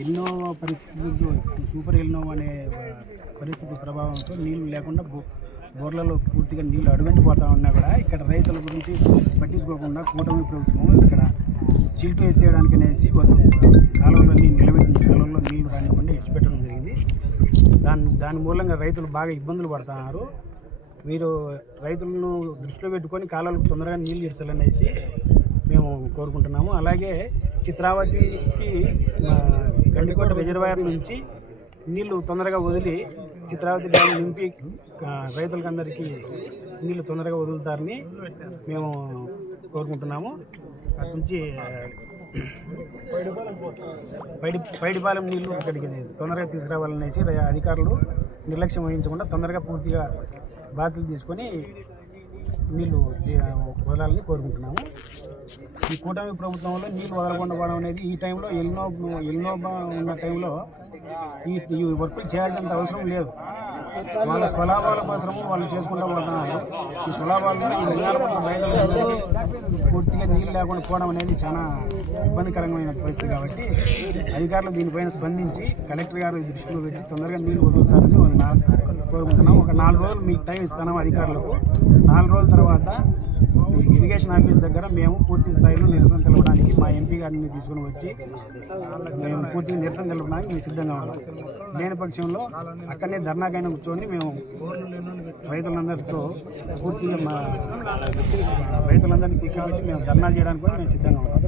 ఎన్నో పరిస్థితులు సూపర్ ఎల్నో అనే పరిస్థితి ప్రభావంతో నీళ్లు లేకుండా బోర్లలో పూర్తిగా నీళ్లు అడుగంటిపోతా ఉన్నా కూడా ఇక్కడ రైతుల గురించి పట్టించుకోకుండా కూటమి ప్రభుత్వం ఇక్కడ చిల్టు ఎత్తేయడానికి అనేసి కాలువలన్నీ నిలబెట్టిన కాలంలో నీళ్లు రానివ్వకుండా ఇచ్చిపెట్టడం జరిగింది. దాని మూలంగా రైతులు బాగా ఇబ్బందులు పడుతున్నారు. మీరు రైతులను దృష్టిలో పెట్టుకొని కాలువలకు తొందరగా నీళ్లు ఇచ్చాలనేసి మేము కోరుకుంటున్నాము. అలాగే చిత్రావతికి గండికోట రిజర్వాయర్ నుంచి నీళ్లు తొందరగా వదిలి చిత్రావతి డ్యామ్ నుంచి రైతులకు అందరికీ నీళ్లు తొందరగా వదులుతారని మేము కోరుకుంటున్నాము. అటు నుంచి పైడిపాలెం నీళ్లు ఇక్కడికి తొందరగా తీసుకురావాలనేసి అధికారులు నిర్లక్ష్యం వహించకుండా తొందరగా పూర్తిగా బాధ్యతలు తీసుకొని నీళ్లు వదలాలని కోరుకుంటున్నాము. ఈ కూటమి ప్రభుత్వంలో నీళ్లు వదలకుండా పోవడం అనేది ఈ టైంలో ఎన్నో ఉన్న టైంలో ఈ వర్కులు చేయాల్సినంత అవసరం లేదు. వాళ్ళ స్వలాభాల కోసము వాళ్ళు చేసుకుంటూ పోతున్నారు. ఈ స్వలాభాలు పూర్తిగా నీళ్ళు లేకుండా పోవడం అనేది చాలా ఇబ్బందికరమైన పరిస్థితి కాబట్టి అధికారులు దీనిపైన స్పందించి కలెక్టర్ గారు దృష్టిలో పెట్టి తొందరగా నీళ్లు వదులుతారని కోరుకుంటున్నాం. ఒక 4 రోజులు మీకు టైం ఇస్తున్నాం అధికారులకు. 4 రోజుల తర్వాత ఇరిగేషన్ ఆఫీస్ దగ్గర మేము పూర్తి స్థాయిలో నిరసన తెలపడానికి మా ఎంపీ గారిని తీసుకుని వచ్చి మేము పూర్తిగా నిరసన తెలపడానికి మేము సిద్ధంగా ఉన్నాం. లేని పక్షంలో అక్కడనే ధర్నాకైనా కూర్చొని మేము రైతులందరితో పూర్తిగా మా రైతులందరినీ కూర్చోబెట్టి మేము ధర్నా చేయడానికి కూడా మేము సిద్ధంగా ఉన్నాం.